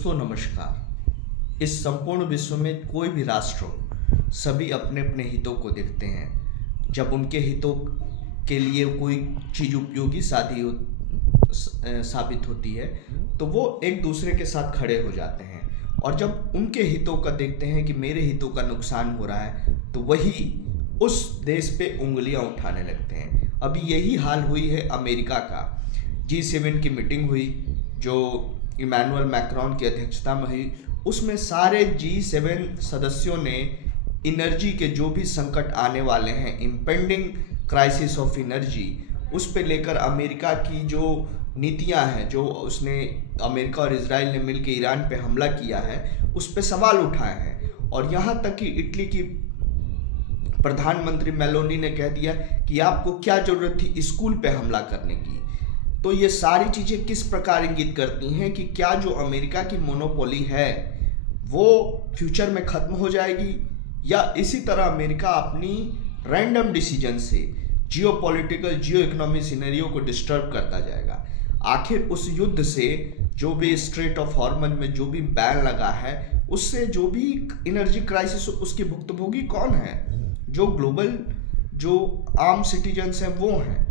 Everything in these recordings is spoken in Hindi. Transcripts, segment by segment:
दोस्तों नमस्कार। इस संपूर्ण विश्व में कोई भी राष्ट्र हो, सभी अपने अपने हितों को देखते हैं। जब उनके हितों के लिए कोई चीज़ उपयोगी साबित होती है तो वो एक दूसरे के साथ खड़े हो जाते हैं, और जब उनके हितों का देखते हैं कि मेरे हितों का नुकसान हो रहा है तो वही उस देश पे उंगलियां उठाने लगते हैं। अभी यही हाल हुई है अमेरिका का। G7 की मीटिंग हुई जो इमैनुअल मैक्रोन की अध्यक्षता में हुई। उसमें सारे G7 सदस्यों ने एनर्जी के जो भी संकट आने वाले हैं, इम्पेंडिंग क्राइसिस ऑफ एनर्जी, उस पे लेकर अमेरिका की जो नीतियां हैं, जो उसने अमेरिका और इजराइल ने मिलकर ईरान पे हमला किया है, उस पे सवाल उठाए हैं। और यहाँ तक कि इटली की प्रधानमंत्री मेलोनी ने कह दिया कि आपको क्या जरूरत थी स्कूल पे हमला करने की। तो ये सारी चीज़ें किस प्रकार इंगित करती हैं कि क्या जो अमेरिका की मोनोपोली है वो फ्यूचर में ख़त्म हो जाएगी, या इसी तरह अमेरिका अपनी रैंडम डिसीजन से जियोपॉलिटिकल जियो इकोनॉमिक सिनेरियो को डिस्टर्ब करता जाएगा। आखिर उस युद्ध से जो भी स्ट्रेट ऑफ हॉर्मज में जो भी बैन लगा है, उससे जो भी एनर्जी क्राइसिस उसकी भुक्तभोगी कौन है? जो ग्लोबल जो आम सिटीजन्स हैं वो हैं,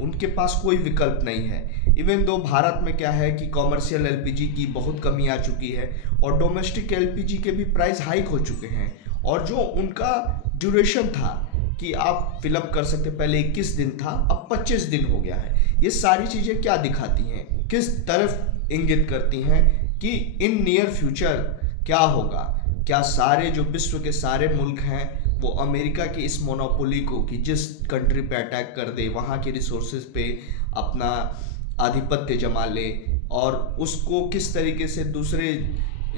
उनके पास कोई विकल्प नहीं है। इवन दो भारत में क्या है कि कॉमर्शियल एलपीजी की बहुत कमी आ चुकी है और डोमेस्टिक एलपीजी के भी प्राइस हाइक हो चुके हैं, और जो उनका ड्यूरेशन था कि आप फिलअप कर सकते, पहले 21 दिन था, अब 25 दिन हो गया है। ये सारी चीज़ें क्या दिखाती हैं, किस तरफ इंगित करती हैं कि इन नियर फ्यूचर क्या होगा? क्या सारे जो विश्व के सारे मुल्क हैं वो अमेरिका की इस मोनोपोली को, कि जिस कंट्री पे अटैक कर दे वहाँ के रिसोर्सेज पे अपना आधिपत्य जमा ले, और उसको किस तरीके से दूसरे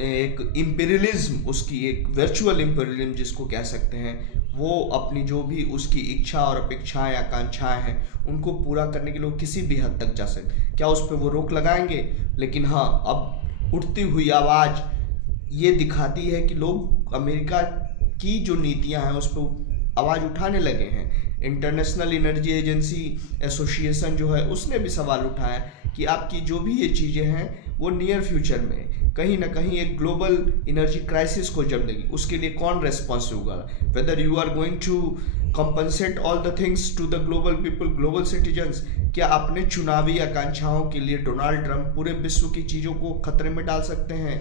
एक इम्पीरियलिज्म, उसकी एक वर्चुअल इम्पीरियलिज्म जिसको कह सकते हैं, वो अपनी जो भी उसकी इच्छा और अपेक्षाएं आकांक्षाएं हैं उनको पूरा करने के लिए किसी भी हद तक जा सकते। क्या उस पर वो रोक लगाएंगे? लेकिन हाँ, अब उठती हुई आवाज़ ये दिखाती है कि लोग अमेरिका की जो नीतियां हैं उस पर आवाज़ उठाने लगे हैं। इंटरनेशनल एनर्जी एजेंसी एसोसिएशन जो है उसने भी सवाल उठाया कि आपकी जो भी ये चीज़ें हैं वो नियर फ्यूचर में कहीं ना कहीं एक ग्लोबल एनर्जी क्राइसिस को जन्म देगी। उसके लिए कौन रेस्पॉन्सिबल होगा? Whether you are going to compensate all the things to the global people, global citizens. क्या अपने चुनावी आकांक्षाओं के लिए डोनाल्ड ट्रंप पूरे विश्व की चीज़ों को खतरे में डाल सकते हैं?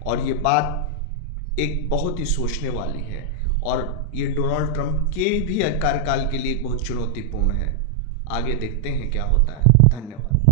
और ये बात एक बहुत ही सोचने वाली है, और ये डोनाल्ड ट्रंप के भी कार्यकाल के लिए बहुत चुनौतीपूर्ण है। आगे देखते हैं क्या होता है। धन्यवाद।